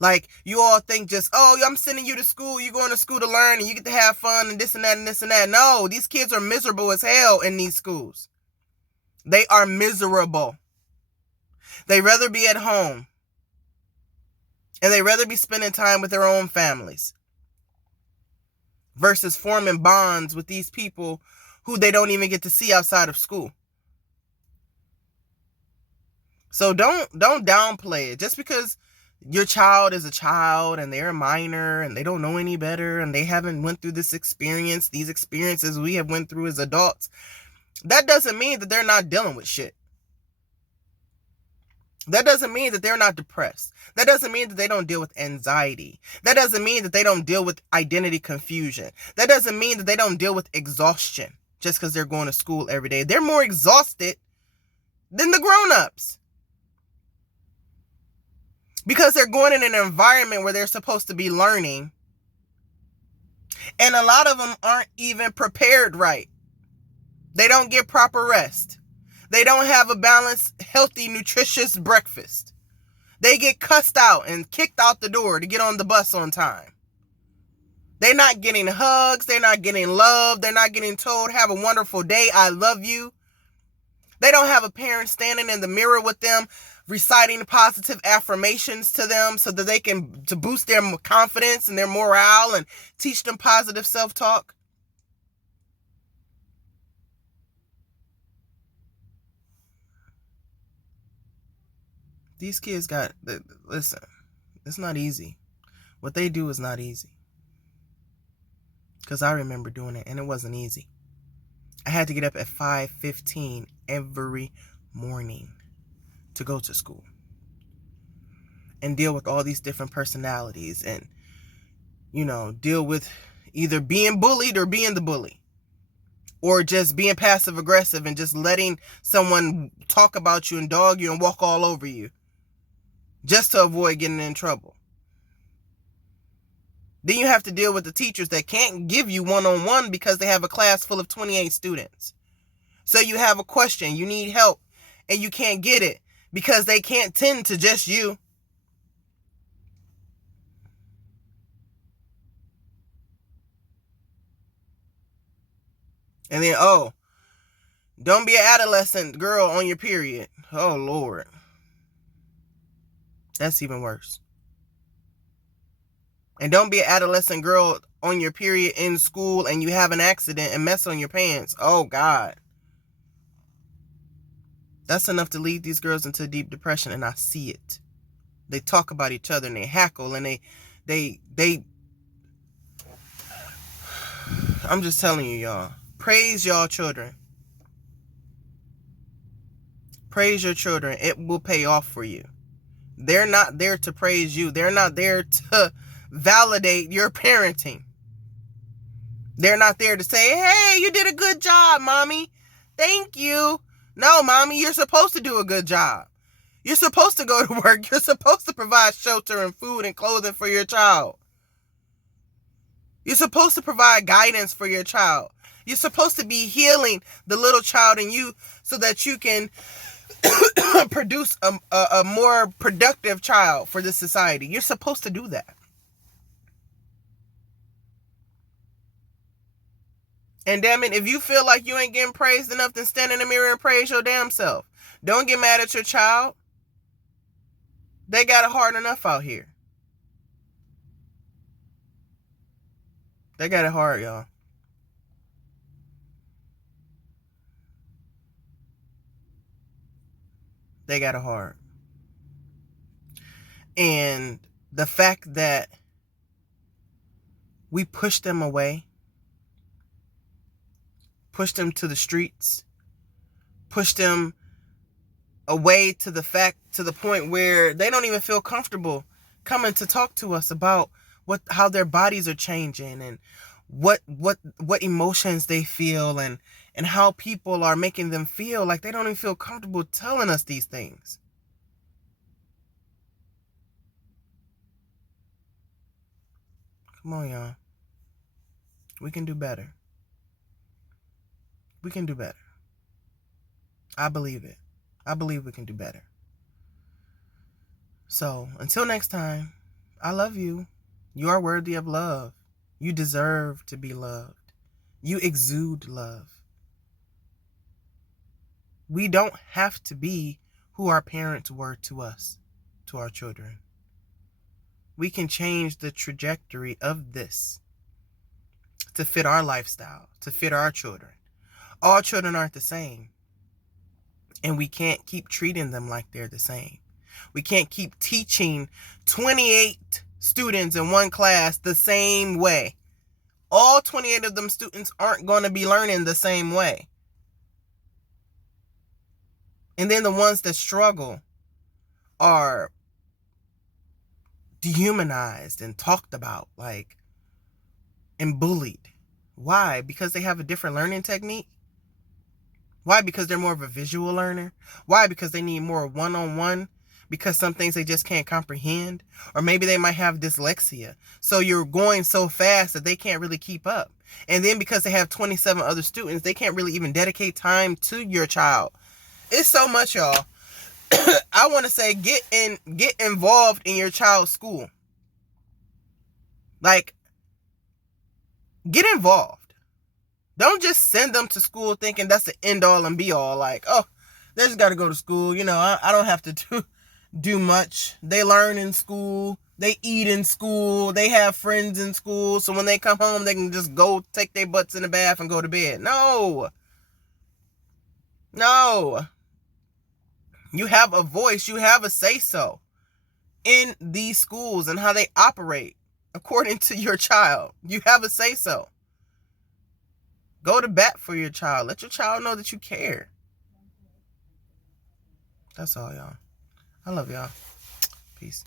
Like, you all think just, oh, I'm sending you to school, you're going to school to learn, and you get to have fun, and this and that and this and that. No, these kids are miserable as hell in these schools. They are miserable. They rather be at home. And they rather be spending time with their own families versus forming bonds with these people who they don't even get to see outside of school. So don't downplay it. Just because your child is a child and they're a minor and they don't know any better and they haven't went through these experiences we have went through as adults, that doesn't mean that they're not dealing with shit. That doesn't mean that they're not depressed. That doesn't mean that they don't deal with anxiety. That doesn't mean that they don't deal with identity confusion. That doesn't mean that they don't deal with exhaustion just because they're going to school every day. They're more exhausted than the grown-ups because they're going in an environment where they're supposed to be learning, and a lot of them aren't even prepared right. They don't get proper rest. They don't have a balanced, healthy, nutritious breakfast. They get cussed out and kicked out the door to get on the bus on time. They're not getting hugs. They're not getting love. They're not getting told, have a wonderful day, I love you. They don't have a parent standing in the mirror with them, reciting positive affirmations to them so that they can to boost their confidence and their morale and teach them positive self-talk. These kids listen, it's not easy. What they do is not easy. Because I remember doing it and it wasn't easy. I had to get up at 5:15 every morning to go to school and deal with all these different personalities and, deal with either being bullied or being the bully, or just being passive aggressive and just letting someone talk about you and dog you and walk all over you just to avoid getting in trouble. Then you have to deal with the teachers that can't give you one-on-one because they have a class full of 28 students. So you have a question, you need help, and you can't get it because they can't tend to just you. And then, don't be an adolescent girl on your period. Oh, Lord. That's even worse. And don't be an adolescent girl on your period in school and you have an accident and mess on your pants. Oh, God. That's enough to lead these girls into deep depression, and I see it. They talk about each other and they hackle and they I'm just telling you, y'all. Praise y'all children. Praise your children. It will pay off for you. They're not there to praise you. They're not there to validate your parenting. They're not there to say, hey, you did a good job, mommy. Thank you. No, mommy, you're supposed to do a good job. You're supposed to go to work. You're supposed to provide shelter and food and clothing for your child. You're supposed to provide guidance for your child. You're supposed to be healing the little child in you so that you can produce a more productive child for this society. You're supposed to do that. And damn it, if you feel like you ain't getting praised enough, then stand in the mirror and praise your damn self. Don't get mad at your child. They got it hard enough out here. They got it hard, y'all. They got it hard. And the fact that we pushed them away, pushed them to the streets, pushed them away to the point where they don't even feel comfortable coming to talk to us about how their bodies are changing and what emotions they feel and how people are making them feel. Like, they don't even feel comfortable telling us these things. Come on, y'all. We can do better. We can do better. I believe it. I believe we can do better. So, until next time, I love you. You are worthy of love. You deserve to be loved. You exude love. We don't have to be who our parents were to us, to our children. We can change the trajectory of this to fit our lifestyle, to fit our children. All children aren't the same. And we can't keep treating them like they're the same. We can't keep teaching 28 students in one class the same way. All 28 of them students aren't going to be learning the same way. And then the ones that struggle are dehumanized and talked about, like, and bullied. Why? Because they have a different learning technique? Why? Because they're more of a visual learner? Why? Because they need more one-on-one? Because some things they just can't comprehend? Or maybe they might have dyslexia. So you're going so fast that they can't really keep up. And then because they have 27 other students, they can't really even dedicate time to your child. It's so much, y'all. I want to say get involved in your child's school. Like, get involved. Don't just send them to school thinking that's the end all and be all. Like, oh, they just got to go to school. You know, I don't have to do much. They learn in school. They eat in school. They have friends in school. So when they come home, they can just go take their butts in the bath and go to bed. No. You have a voice. You have a say-so in these schools and how they operate according to your child. You have a say-so. Go to bat for your child. Let your child know that you care. That's all, y'all. I love y'all. Peace.